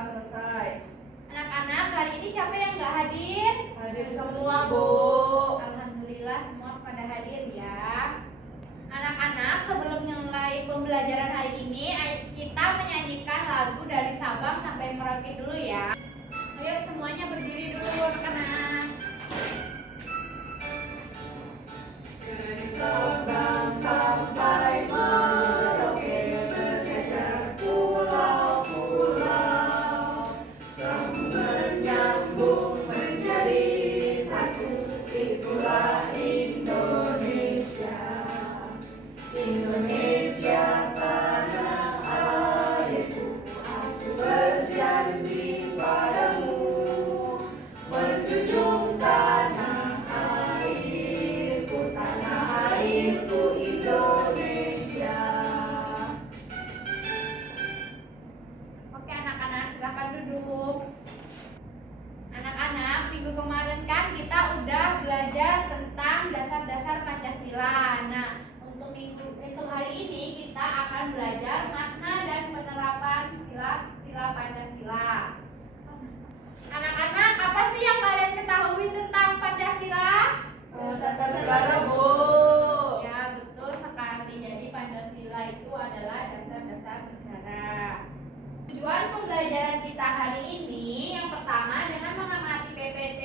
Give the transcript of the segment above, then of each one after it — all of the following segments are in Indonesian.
telah selesai. Anak-anak, hari ini siapa yang nggak hadir? Hadir semua, Bu. Alhamdulillah semua pada hadir ya. Anak-anak, sebelum mulai pembelajaran hari ini, ayo kita menyanyikan lagu dari Sabang sampai Merauke dulu ya. Ayo semuanya berdiri dulu anak-anak. Dari Sabang sampai Merauke berjejer pulau-pulau, sambung menyambung menjadi satu, itulah Indonesia. Indonesia tanah airku, aku berjanji padamu, menjunjung tanah airku, tanah airku Indonesia. Oke anak-anak, silahkan duduk. Anak-anak, minggu kemarin kan kita udah belajar tentang dasar-dasar Pancasila. Nah, untuk hari ini kita akan belajar makna dan penerapan sila Pancasila. Anak-anak, apa sih yang kalian ketahui tentang Pancasila? Dasar negara, Bu. Ya, betul sekali. Jadi Pancasila itu adalah dasar-dasar negara. Tujuan pembelajaran kita hari ini yang pertama dengan mengamati PPT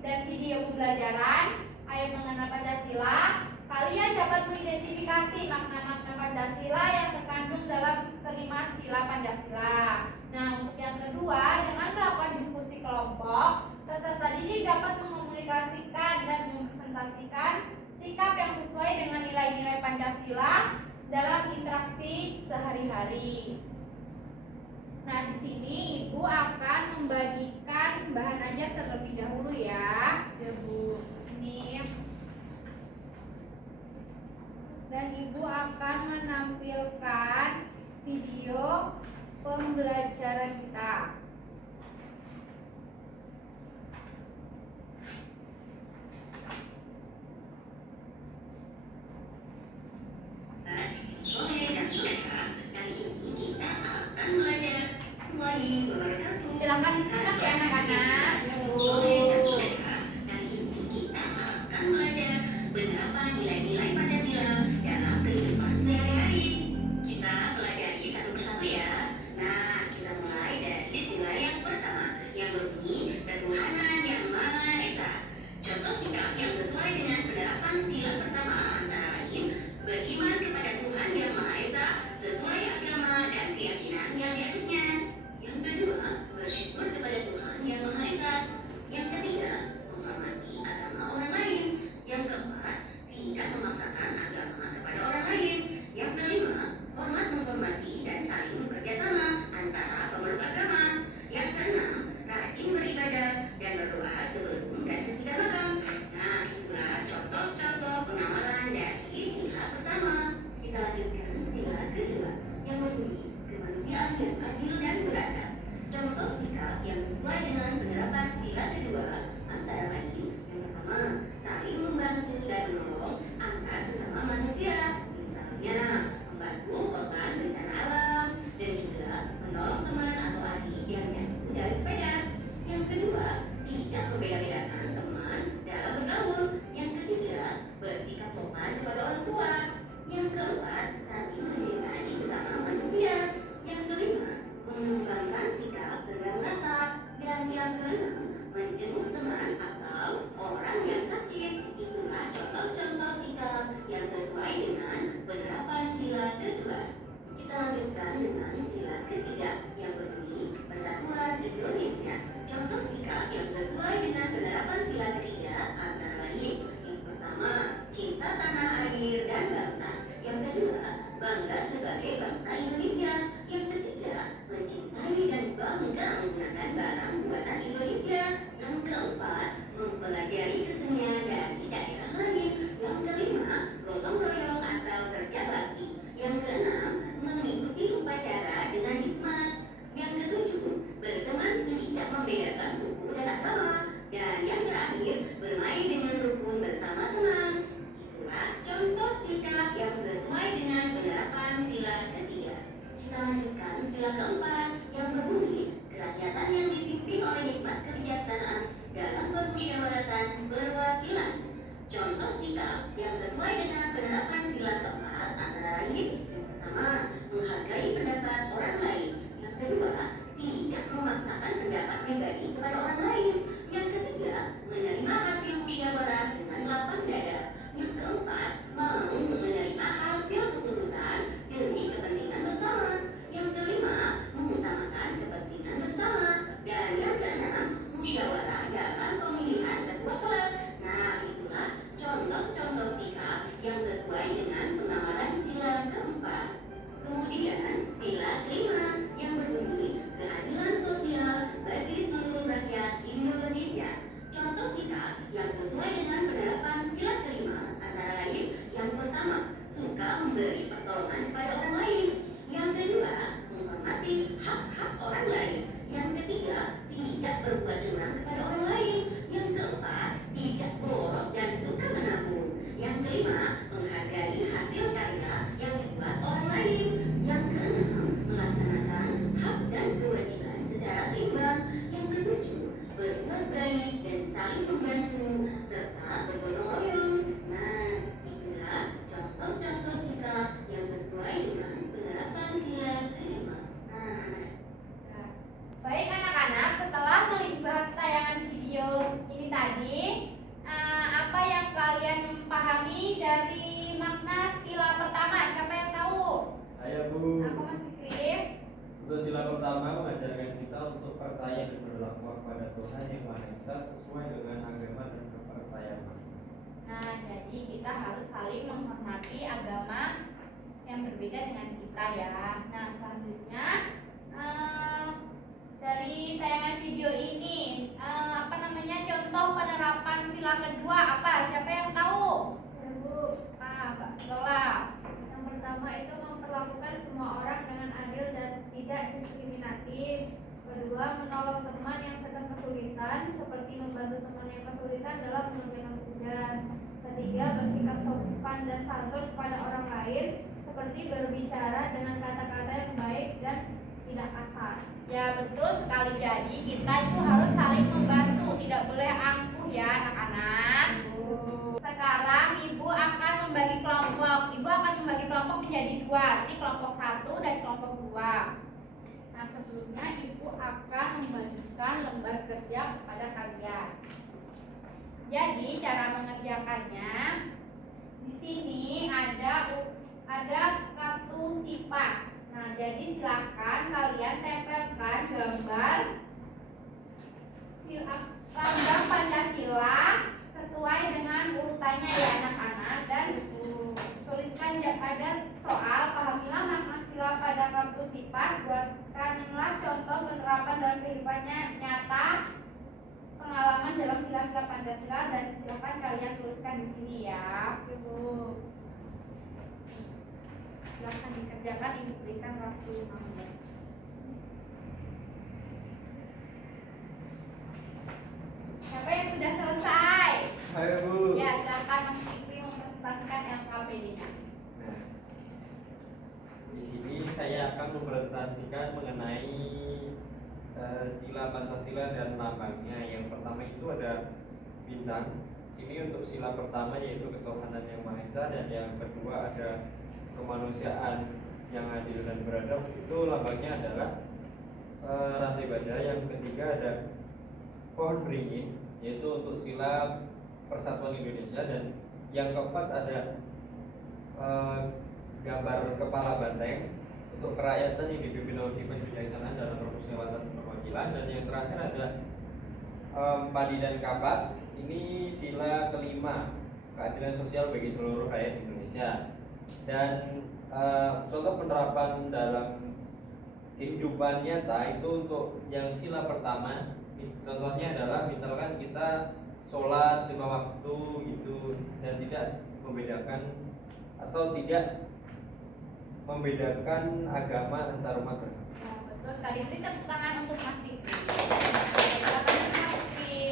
dan video pembelajaran Ayo Mengenal Pancasila, kalian dapat mengidentifikasi makna-makna Pancasila yang terkandung dalam kelima sila Pancasila. Nah, untuk yang kedua, dengan melakukan diskusi kelompok, peserta didik dapat mengomunikasikan dan mempresentasikan sikap yang sesuai dengan nilai-nilai Pancasila dalam interaksi sehari-hari. Nah, di sini Ibu akan membagikan bahan ajar terlebih dahulu ya. Ya, Bu. Ini. Dan Ibu akan menampilkan video pembelajaran kita. Sore dan soleha, kali ini kita akan belajar mulai wabarakatuh. Silakan disimak ya anak-anak. Sore dan soleha, kali ini kita akan belajar penerapan nilai-nilai Pancasila dalam kehidupan sehari-hari. Kita pelajari satu persatu ya. Nah, kita mulai dari sila yang pertama yang berbunyi ketuhanan yang Maha Esa. Contoh sikap yang sesuai dengan penerapan sila pertama antara lain beriman kepada Tuhan yang Maha Esa sesuai agama dan keyakinan yang dianutnya. Yang kedua, bersyukur kepada Tuhan yang Maha Esa. Yang ketiga, menghormati agama orang lain. Yang keempat, tidak memaksakan agama kepada orang lain. Yang kelima, hormat menghormati dan saling bekerja sama antara pemeluk agama. Yang keenam, rajin beribadah dan berdoa sebelum dan sesudah makan. Nah, itulah contoh-contoh pengamalan dari sila pertama. Kita lanjutkan sila kedua yang berbunyi kemanusiaan yang adil dan beradab. Contoh sikap yang sesuai dengan penerapan sila kedua antara lain yang pertama, saling membantu dan menolong antar sesama manusia. Misalnya, membantu korban bencana alam dan juga menolong teman atau adik yang jatuh dari sepeda. Yang kedua, tidak membeda-bedakan teman dalam bergaul. Yang ketiga, bersikap sopan kepada orang tua. Yang keempat, saling mencintai sesama manusia. Yang kelima, mengembangkan sikap tenggang rasa. Dan yang keenam, menjenguk teman atau orang yang sakit. Itulah contoh-contoh sikap yang sesuai dengan penerapan sila kedua. Kita lanjutkan dengan sila ketiga yang berbunyi Persatuan Indonesia. Contoh sikap yang sesuai dengan penerapan sila ketiga antara lain yang pertama, cinta tanah air dan bangsa. Yang kedua, bangga sebagai bangsa Indonesia. Yang ketiga, mencintai dan bangga menggunakan barang buatan Indonesia. Yang keempat, mempelajari kesenian dari daerah lain. Yang kelima, gotong royong atau kerja bakti. Yang keenam, mengikuti upacara dengan hikmat. berbuat curang kepada orang lain. Yang keempat, tidak boros dan suka menabung. Yang kelima, menghargai hasil karya yang dibuat orang lain. Yang keenam, melaksanakan hak dan kewajiban secara seimbang. Yang ketujuh, berbuat baik dan saling membantu serta bergotong royong. Nah, itulah contoh-contoh sikap yang sesuai dengan penerapan sila kelima. Nah, baik anak-anak, setelah melihat tayangan video ini tadi, apa yang kalian pahami dari makna sila pertama? Siapa yang tahu? Saya Bu. Apa Mas Fikri? Untuk sila pertama mengajarkan kita untuk percaya dan bertakwa kepada Tuhan yang Maha Esa sesuai dengan agama dan kepercayaan masing-masing. Nah, jadi kita harus saling menghormati agama yang berbeda dengan kita ya. Nah, selanjutnya dari tayangan video ini contoh penerapan sila kedua apa? Siapa yang tahu? Bu, Mbak Lola. yang pertama itu memperlakukan semua orang dengan adil dan tidak diskriminatif. Kedua, menolong teman yang sedang kesulitan, seperti membantu teman yang kesulitan dalam mengerjakan tugas. Ketiga, bersikap sopan dan santun kepada orang lain, seperti berbicara dengan kata-kata yang baik dan tidak kasar. Ya betul sekali, jadi kita itu harus saling membantu, tidak boleh angkuh ya anak-anak. Sekarang ibu akan membagi kelompok. Ibu akan membagi kelompok menjadi dua. Ini kelompok 1 dan kelompok 2. Nah, sebelumnya ibu akan membagikan lembar kerja kepada kalian. Jadi cara mengerjakannya di sini ada kartu sipas. Nah, jadi silakan kalian tempelkan gambar Pancasila sesuai dengan urutannya ya anak-anak, dan tuliskan ada soal pahamilah makna sila pada kartu sipas, buatkanlah contoh penerapan dalam kehidupannya nyata pengalaman dalam sila-sila Pancasila, dan silakan kalian tuliskan di sini ya. Ibu silakan dikerjakan, ibu berikan waktu 5 menit. Siapa yang sudah selesai? Saya Bu. Ya, silakan Mas Fikri mempresentasikan LKPD-nya. Nah, di sini saya akan mempresentasikan mengenai sila Pancasila dan lambangnya. Yang pertama itu ada bintang. Ini untuk sila pertama yaitu ketuhanan yang Maha Esa, dan yang kedua ada kemanusiaan yang adil dan beradab. Itu lambangnya adalah rantai baja. Yang ketiga ada pohon beringin, yaitu untuk sila persatuan Indonesia, dan yang keempat ada gambar kepala banteng untuk kerakyatan yang dipimpin oleh Dewan Kebijaksanaan dalam permusyawaratan perwakilan, dan yang terakhir ada padi dan kapas. Ini sila kelima, keadilan sosial bagi seluruh rakyat Indonesia. Dan contoh penerapan dalam kehidupan nyata itu untuk yang sila pertama, contohnya adalah misalkan kita sholat 5 waktu gitu, dan tidak membedakan agama antar umat beragama. Nah, betul sekali. Beri tepuk tangan untuk Mas Fikri. Silakan Mas Fikri.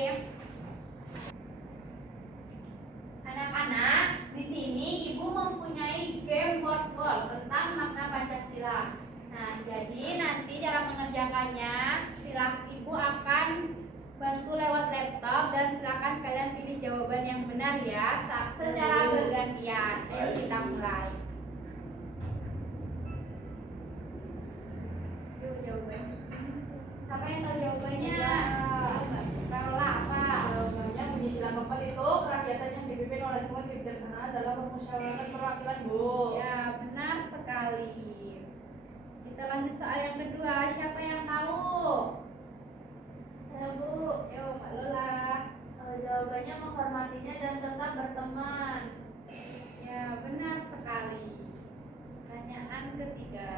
Anak-anak, di sini ibu mempunyai game board tentang makna Pancasila. Nah, jadi nanti cara mengerjakannya, ibu akan bantu lewat laptop, dan silakan kalian pilih jawaban yang benar ya, secara bergantian. Ayo kita mulai. Yuk jawaban. Siapa yang tahu jawabannya? Karola apa? jawabannya bunyi sila keempat itu kerakyatan yang dipimpin oleh Dewan Kebijaksanaan dalam permusyawaratan perwakilan, Bu. Ya, benar sekali. Kita lanjut soal yang kedua. Siapa yang tahu? Ya, Bu. Yuk, Mbak Lola. Jawabannya menghormatinya dan tetap berteman. Ya, benar sekali. Pertanyaan ketiga.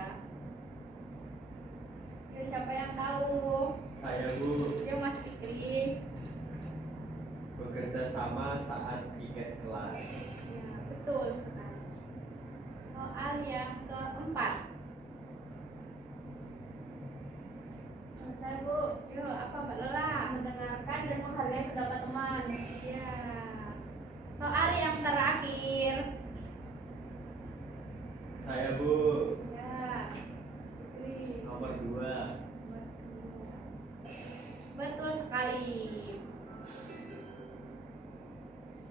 Yuk, siapa yang tahu? Saya Bu. Yuk, Mas Fikri. Bekerja sama saat piket kelas. Ya, betul sekali. Soal yang keempat. Saya, Bu. Yuk, apa Mbak Lola? dan menghargai pendapat teman. Ya. Soal yang terakhir. Saya Bu, Ya. Putri. nomor 2. Betul sekali.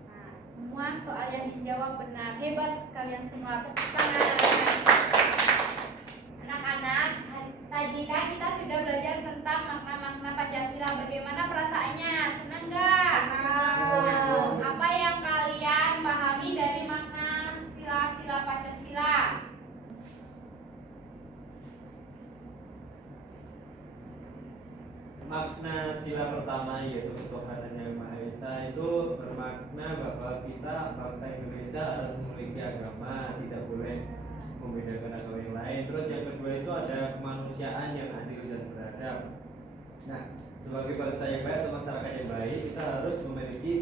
Nah, semua soal yang dijawab benar. Hebat kalian semua. Tepuk tangan. Anak-anak, tadi kan kita sudah belajar tentang makna-makna Pancasila. Bagaimana perasaannya? Senang nggak? Senang. Apa yang kalian pahami dari makna sila-sila Pancasila? Makna sila pertama yaitu ketuhanan yang Maha Esa itu bermakna bahwa kita bangsa Indonesia harus memiliki agama, tidak boleh membedakan agama yang lain. Terus yang kedua itu ada kemanusiaan yang adil dan beradab. Nah, sebagai bangsa yang baik atau masyarakat yang baik, kita harus memiliki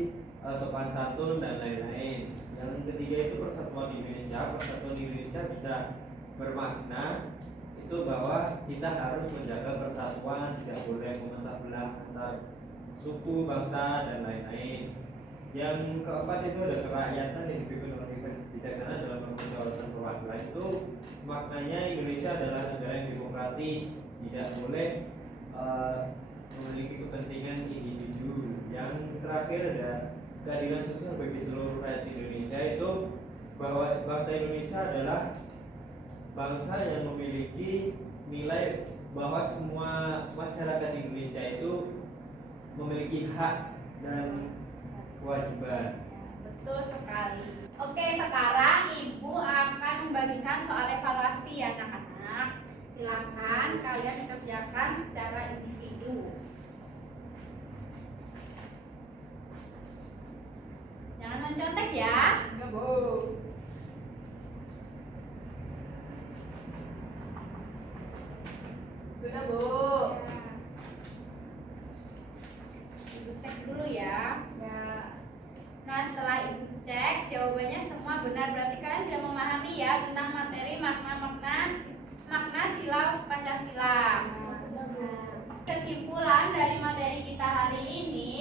sopan santun dan lain-lain. Yang ketiga itu persatuan Indonesia. Persatuan Indonesia bisa bermakna itu bahwa kita harus menjaga persatuan, tidak boleh memecah belah antar suku, bangsa, dan lain-lain. Yang keempat itu ada kerakyatan yang dipimpin oleh bijaksana dalam permusyawaratan perwakilan. Itu maknanya Indonesia adalah negara yang demokratis, tidak boleh memiliki kepentingan individu. Yang terakhir ada keadilan sosial bagi seluruh rakyat Indonesia, itu bahwa bangsa Indonesia adalah bangsa yang memiliki nilai bahwa semua masyarakat Indonesia itu memiliki hak dan kewajiban. Betul sekali. Oke, sekarang Ibu akan membagikan soal evaluasi ya anak-anak. Silakan kalian kerjakan secara individu. Jangan mencontek ya. Ya, Bu. Sudah, Bu. Ibu cek dulu ya. Ya. Nah, setelah Ibu cek, jawabannya semua benar. Berarti kalian sudah memahami ya tentang materi makna sila Pancasila. Kesimpulan dari materi kita hari ini,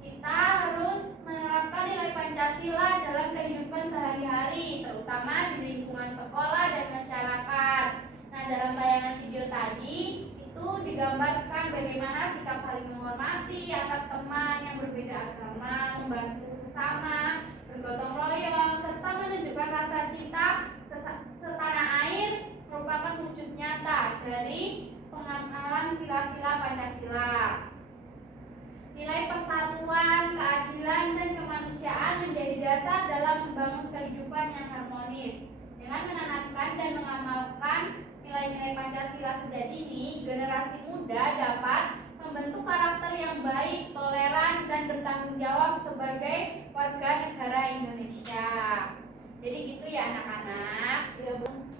kita harus menerapkan nilai Pancasila dalam kehidupan sehari-hari, terutama di lingkungan sekolah dan masyarakat. Nah, dalam tayangan video tadi itu digambarkan bagaimana sikap saling menghormati antar teman yang berbeda agama, membantu sesama, bergotong royong, serta menunjukkan rasa cinta setanah air merupakan wujud nyata dari pengamalan sila-sila Pancasila. Nilai persatuan, keadilan, dan kemanusiaan menjadi dasar dalam membangun kehidupan yang harmonis. Dengan menanamkan dan mengamalkan nilai-nilai Pancasila sejak dini, generasi muda dapat membentuk karakter yang baik, toleran, dan bertanggung jawab sebagai warga negara Indonesia. Jadi gitu ya anak-anak.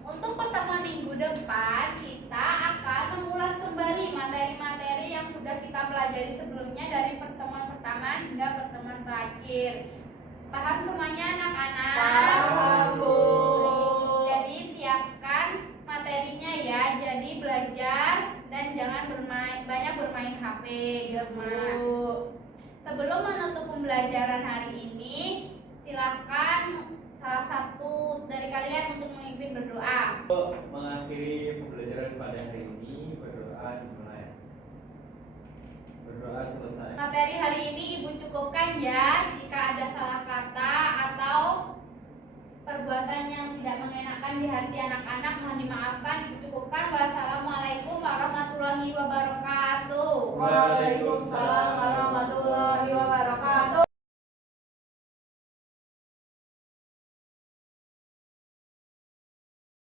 Untuk pertemuan minggu depan, kita akan mengulas kembali materi-materi yang sudah kita pelajari sebelumnya dari pertemuan pertama hingga pertemuan terakhir. Paham semuanya anak-anak? Paham, Bu. Jadi siapkan materinya ya. Jadi belajar dan jangan banyak bermain HP di rumah. Sebelum menutup pembelajaran hari ini, silakan salah satu dari kalian untuk memimpin berdoa. Mengakhiri pembelajaran pada hari ini, berdoa dimulai. Berdoa selesai. Materi hari ini Ibu cukupkan ya. Jika ada salah kata atau perbuatan yang tidak mengenakan di hati anak-anak, mohon dimaafkan. Ibu cukupkan. Wassalamualaikum warahmatullahi wabarakatuh. Waalaikumsalam warahmatullahi